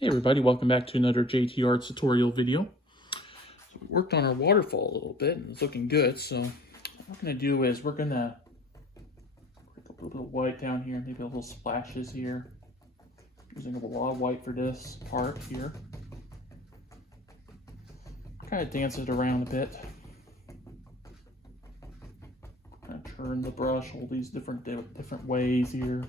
Hey everybody, welcome back to another JT Arts tutorial video. So we worked on our waterfall a little bit and it's looking good. So what we're going to do is we're going to put a little bit of white down here, maybe a little splashes here. Using a lot of white for this part here. Kind of dance it around a bit. Kind of turn the brush all these different ways here.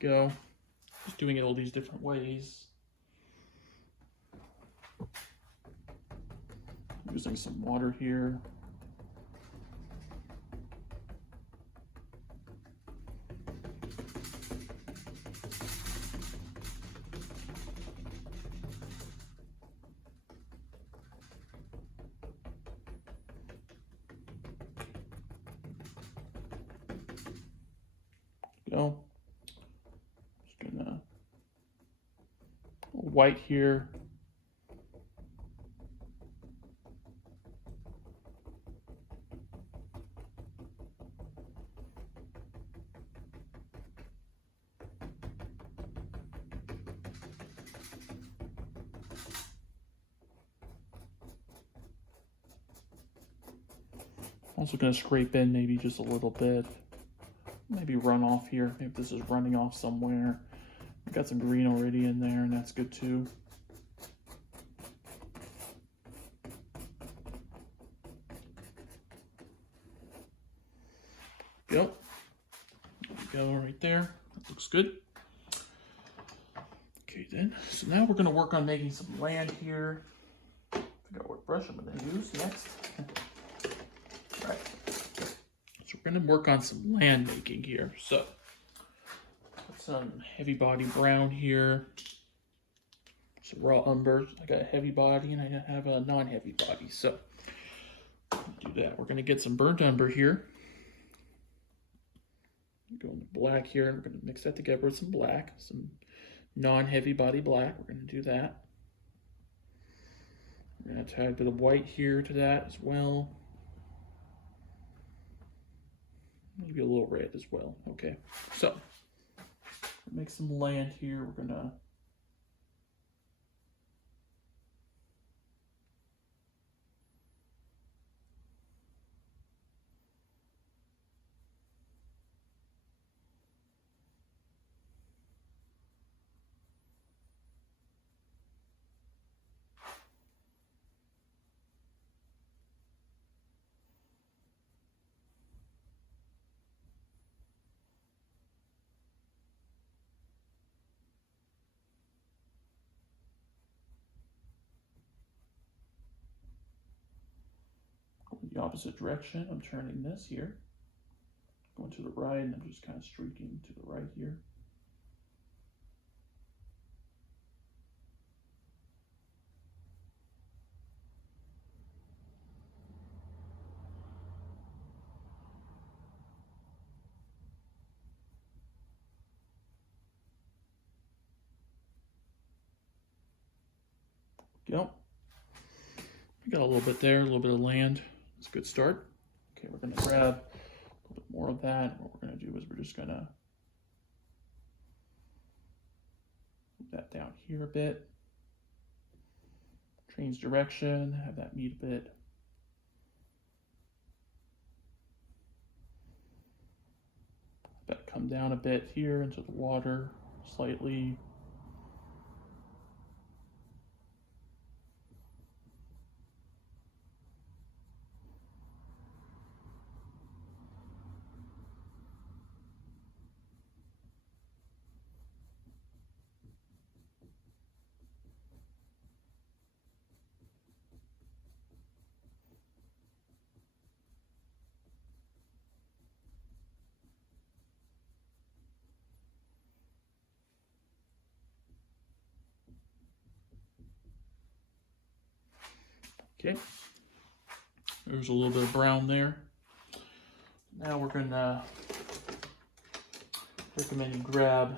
Go. Just doing it all these different ways. Using some water here. Go. Just gonna white here. Also going to scrape in maybe just a little bit. Maybe run off here. Maybe this is running off somewhere. We got some green already in there, and that's good too. Go. There we go, right there. That looks good. Okay then. So now we're going to work on making some land here. Figure out what brush I'm going to use next. Right. So we're going to work on some land making here. So put some heavy body brown here. Some raw umber. I got a heavy body and I have a non-heavy body. So do that. We're going to get some burnt umber here. Go in the black here, and we're going to mix that together with some black, some non-heavy body black. We're going to do that. We're going to add a bit of white here to that as well. Maybe a little red as well. Okay, so make some land here. We're going to the opposite direction. I'm turning this here, going to the right, and I'm just kind of streaking to the right here. Go. We got a little bit there, a little bit of land. It's a good start. Okay, we're going to grab a little bit more of that. What we're going to do is we're just going to move that down here a bit. Change direction, have that meet a bit. That come down a bit here into the water slightly. Okay, there's a little bit of brown there. Now we're gonna recommend you grab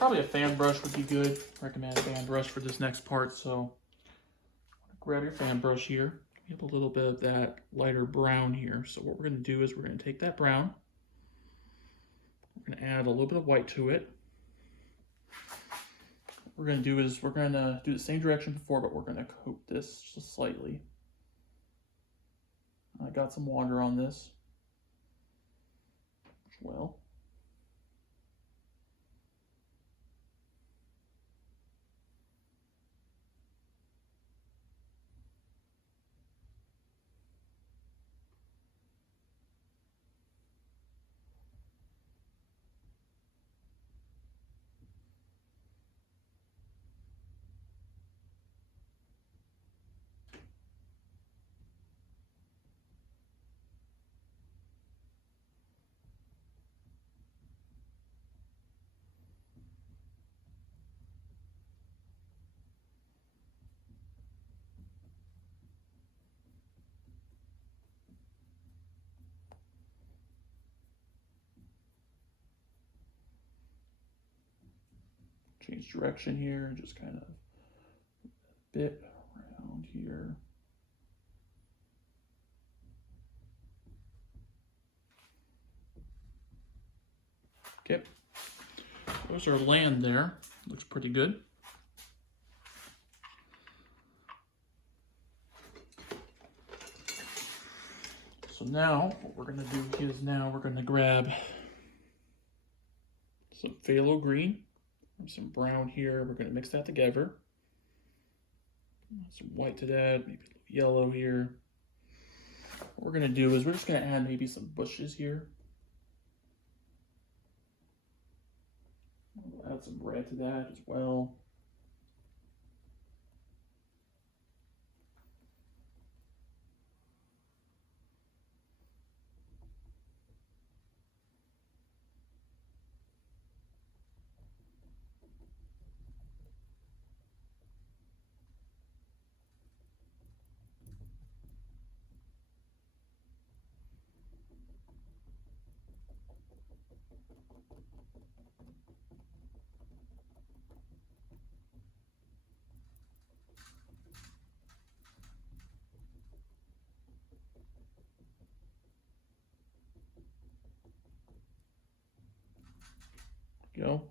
Probably a fan brush would be good. Recommend a fan brush for this next part. So grab your fan brush here. We have a little bit of that lighter brown here. So what we're going to do is we're going to take that brown. We're going to add a little bit of white to it. What we're going to do is we're going to do the same direction before, but we're going to coat this just slightly. I got some water on this as well. Change direction here and just kind of a bit around here. Okay, there's our land there. Looks pretty good. So now what we're going to do is now we're going to grab some phthalo green and some brown here. We're going to mix that together. Some white to that, maybe a little yellow here. What we're going to do is we're just going to add maybe some bushes here. We'll add some red to that as well. Go.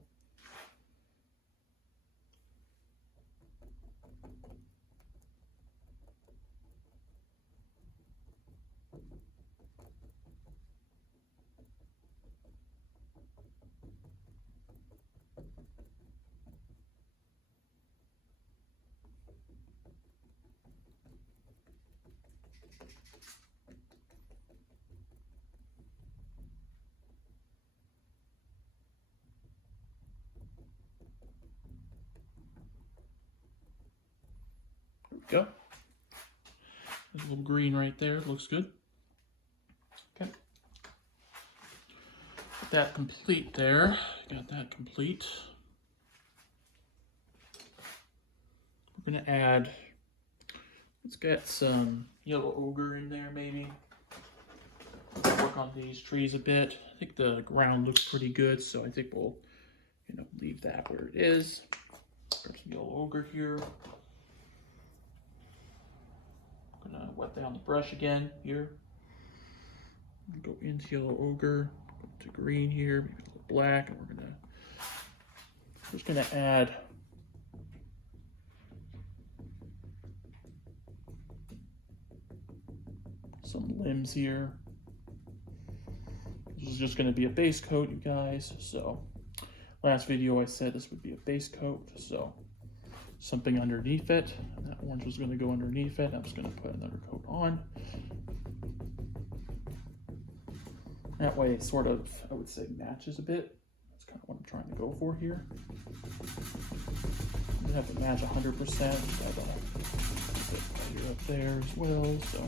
Go. There's a little green right there. Looks good. Okay. Got that complete there. Got that complete. We're going to add, let's get some yellow ochre in there maybe. Work on these trees a bit. I think the ground looks pretty good, so I think we'll, leave that where it is. Grab some yellow ochre here. Gonna wet down the brush again here. Go into yellow ochre, go to green here, maybe a little black, and we're just gonna add some limbs here. This is just gonna be a base coat, you guys. So last video I said this would be a base coat, so something underneath it. That orange was going to go underneath it. I'm just going to put another coat on. That way it sort of, I would say, matches a bit. That's kind of what I'm trying to go for here. You don't have to match 100%. Have a bit lighter up there as well. So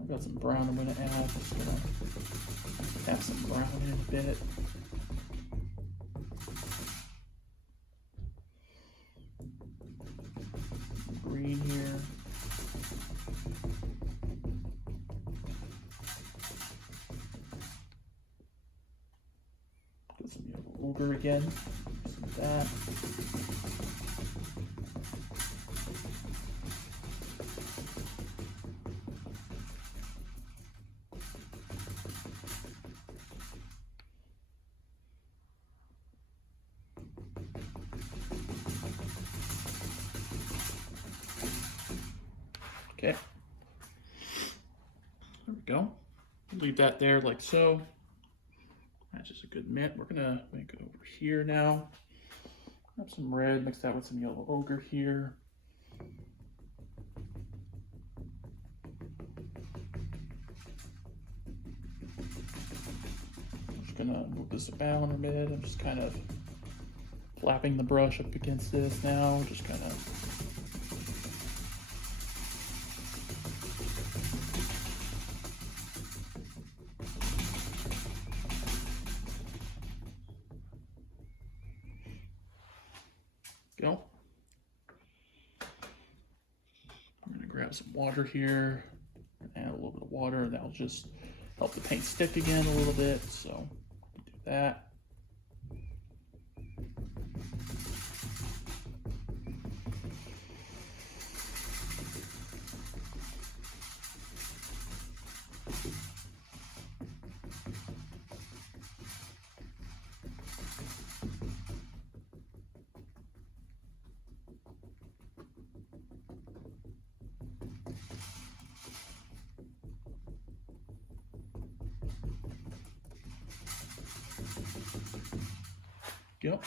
I've got some brown I'm going to add. Just going to add some brown in a bit. Green here. ogre again. Some of that. Okay. There we go. Leave that there like so. That's just a good mint. We're gonna make it over here now. Grab some red, mix that with some yellow ochre here. I'm just gonna move this about a bit. I'm just kind of flapping the brush up against this now. Just kind of. Go. I'm gonna grab some water here, add a little bit of water, and that'll just help the paint stick again a little bit. So do that. Go.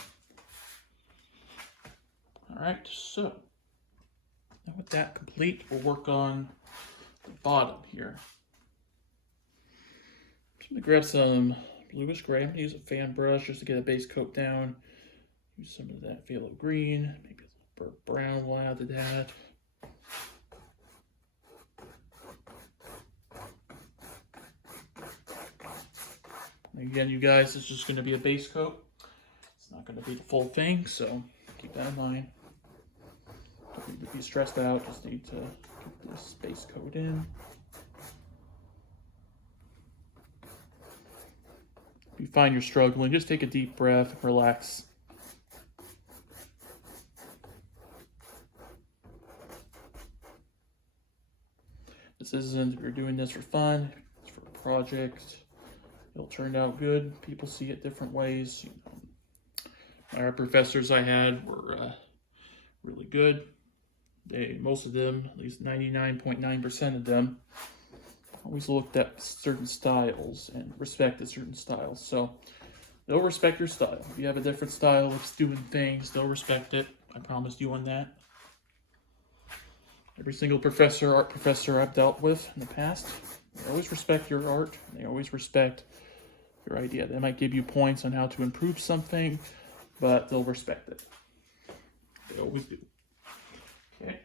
All right, so now with that complete, we'll work on the bottom here. So I'm gonna grab some bluish gray. I'm gonna use a fan brush just to get a base coat down. Use some of that phthalo green, maybe a little burnt brown will add to that. Again, you guys, it's just gonna be a base coat. It's not going to be the full thing, so keep that in mind. Don't need to be stressed out, just need to get this base coat in. If you find you're struggling, just take a deep breath and relax. This isn't, if you're doing this for fun, it's for a project. It'll turn out good. People see it different ways. Our professors I had were really good. Most of them, at least 99.9% of them, always looked at certain styles and respected certain styles. So they'll respect your style. If you have a different style of doing things, they'll respect it. I promised you on that. Every single art professor I've dealt with in the past, they always respect your art. They always respect your idea. They might give you points on how to improve something, but they'll respect it. They always do. Okay.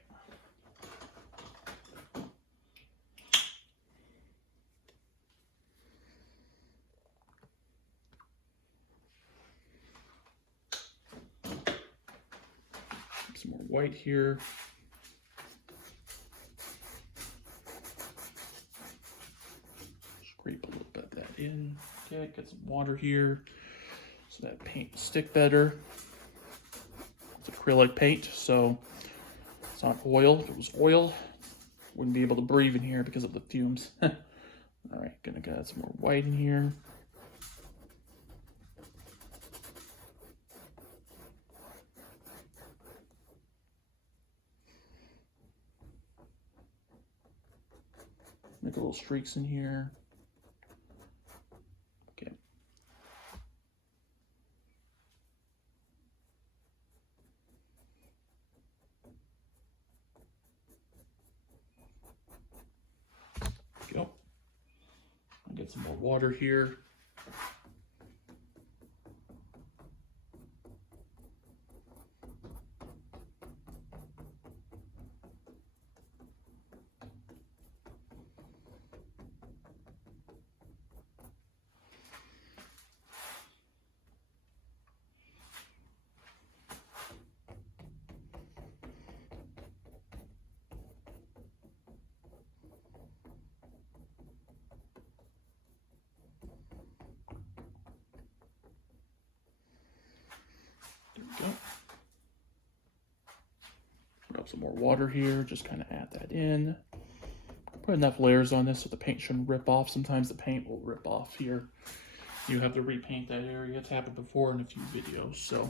Some more white here. Scrape a little bit of that in. Okay, get some water here so that paint will stick better. It's acrylic paint, so it's not oil. If it was oil, wouldn't be able to breathe in here because of the fumes. All right, gonna add some more white in here. Make little streaks in here. Okay. Go. I'll get some more water here. Grab some more water here, just kind of add that in. Put enough layers on this so the paint shouldn't rip off. Sometimes the paint will rip off here. You have to repaint that area. It's happened before in a few videos, so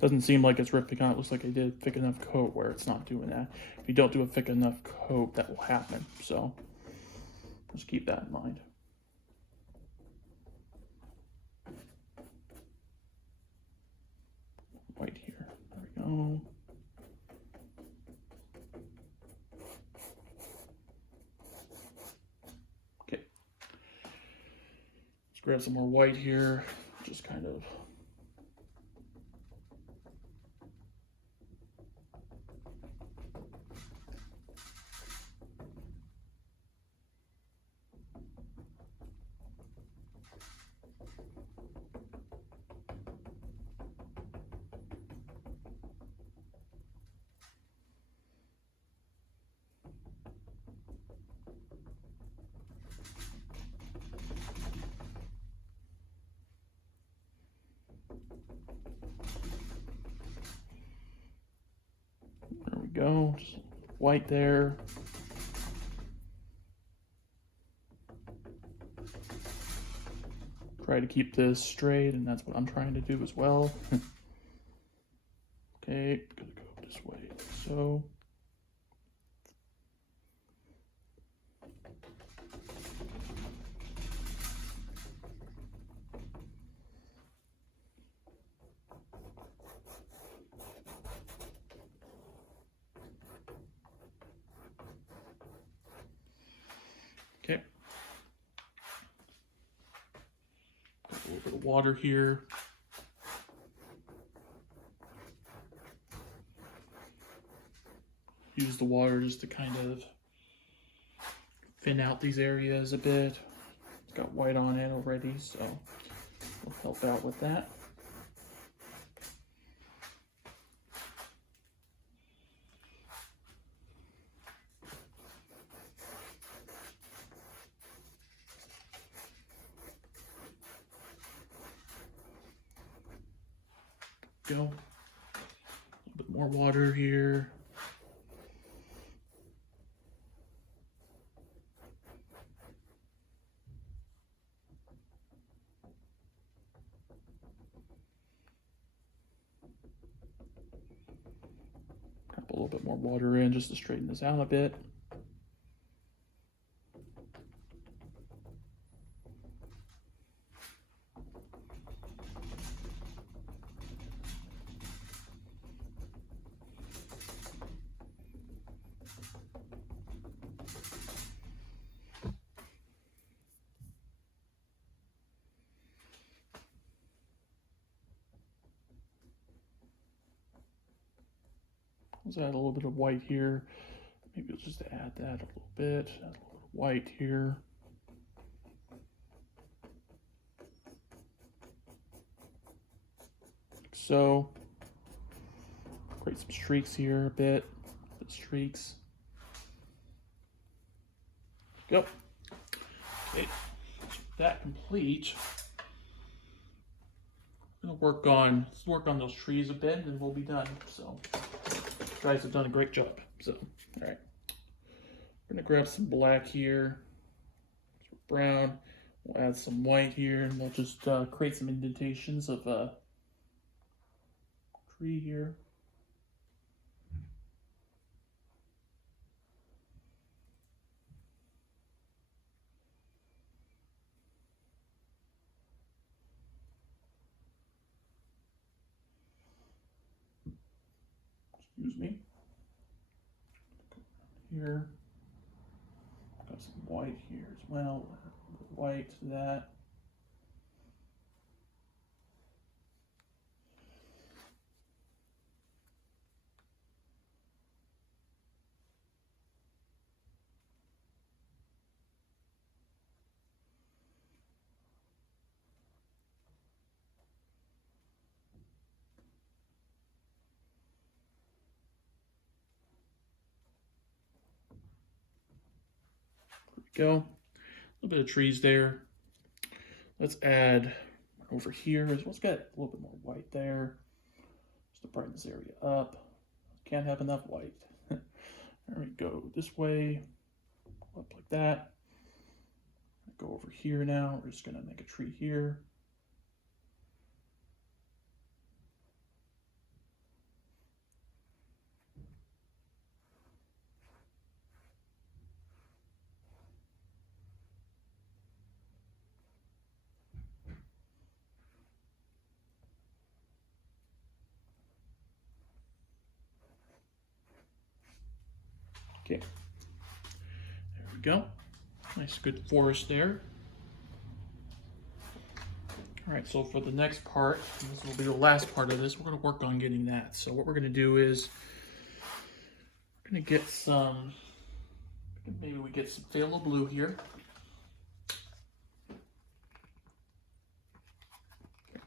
doesn't seem like it's ripping on. It looks like I did a thick enough coat where it's not doing that. If you don't do a thick enough coat, that will happen. So just keep that in mind. White here. There we go. Okay. Let's grab some more white here. Just kind of go, just white there. Try to keep this straight, and that's what I'm trying to do as well. Okay, gonna go this way. So okay. A little bit of water here. Use the water just to kind of thin out these areas a bit. It's got white on it already, so we'll help out with that. Go. A little bit more water here. Put a little bit more water in just to straighten this out a bit. Let's add a little bit of white here. Maybe we'll just add that a little bit. Add a little bit of white here. Like so. Create some streaks here a bit. The streaks. Go. Okay. That complete. I'm gonna work on those trees a bit, and we'll be done. So. You guys have done a great job. So, all right. We're gonna grab some black here, some brown. We'll add some white here, and we'll just create some indentations of a tree here. Excuse me. Here. Got some white here as well. White to that. Go. A little bit of trees there. Let's add over here as well. Let's get a little bit more white there just to brighten this area up. Can't have enough white. There we go. This way, up like that. Go over here now. We're just gonna make a tree here. Okay, there we go. Nice, good forest there. All right, so for the next part, this will be the last part of this, we're gonna work on getting that. So what we're gonna do is, we're gonna get some, maybe we get some phthalo blue here.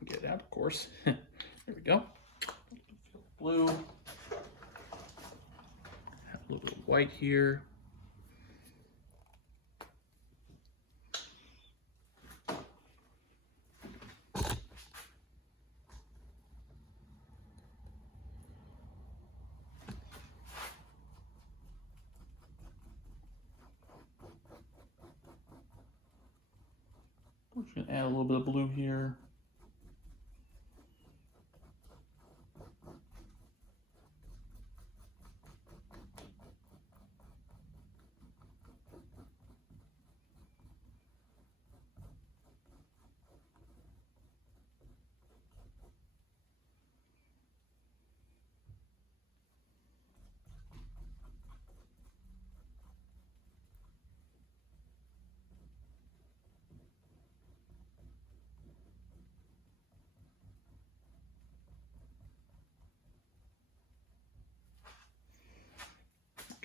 Get it out, of course. There we go. Blue. Have a little bit of white here. We're just gonna add a little bit of blue here.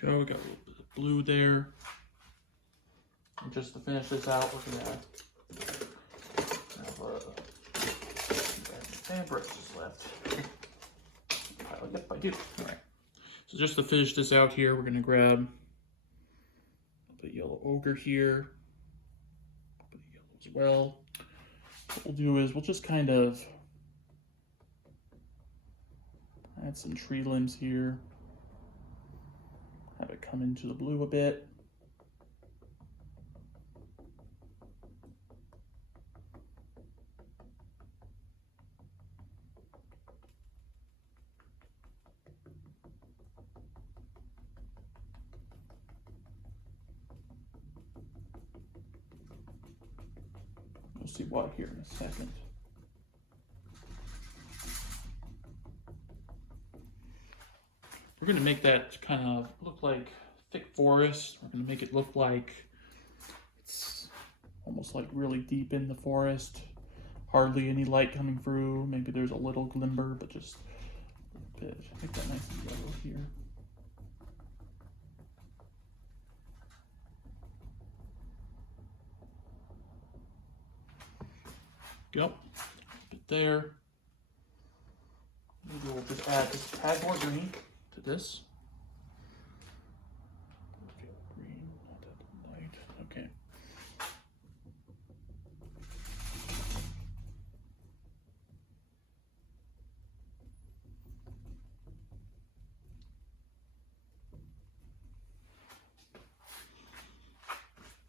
Go, we got a little bit of blue there. And just to finish this out, we're gonna have sand brushes left. Yep, I do. All right. So just to finish this out here, we're gonna grab the yellow ochre here, the yellow as well. What we'll do is we'll just kind of add some tree limbs here. Have it come into the blue a bit. We'll see why here in a second. We're gonna make that kind of look like thick forest. We're gonna make it look like it's almost like really deep in the forest. Hardly any light coming through. Maybe there's a little glimmer, but just a bit. Make that nice and yellow here. Go. Bit there. Maybe we'll just add just a tad more green to this. Green, not that light. Okay.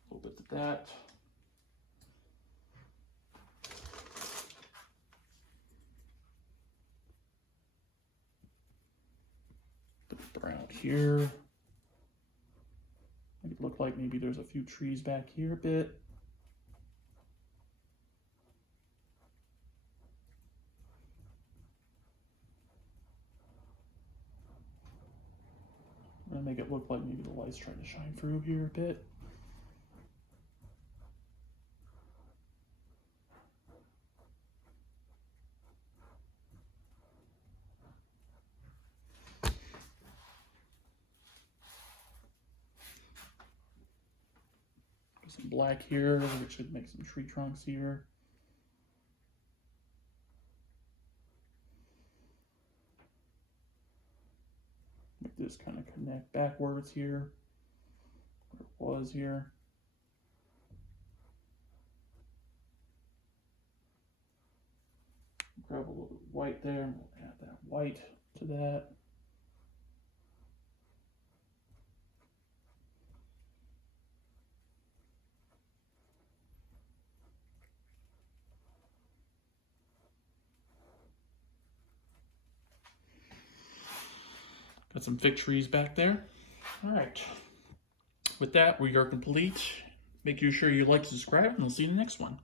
A little bit of that. Brown here. Make it look like maybe there's a few trees back here a bit. I'm gonna make it look like maybe the light's trying to shine through here a bit. Some black here, which should make some tree trunks here. Make this kind of connect backwards here, where it was here. Grab a little bit of white there, and we'll add that white to that. Got some fig trees back there. All right. With that, we are complete. Make sure you like, subscribe, and we'll see you in the next one.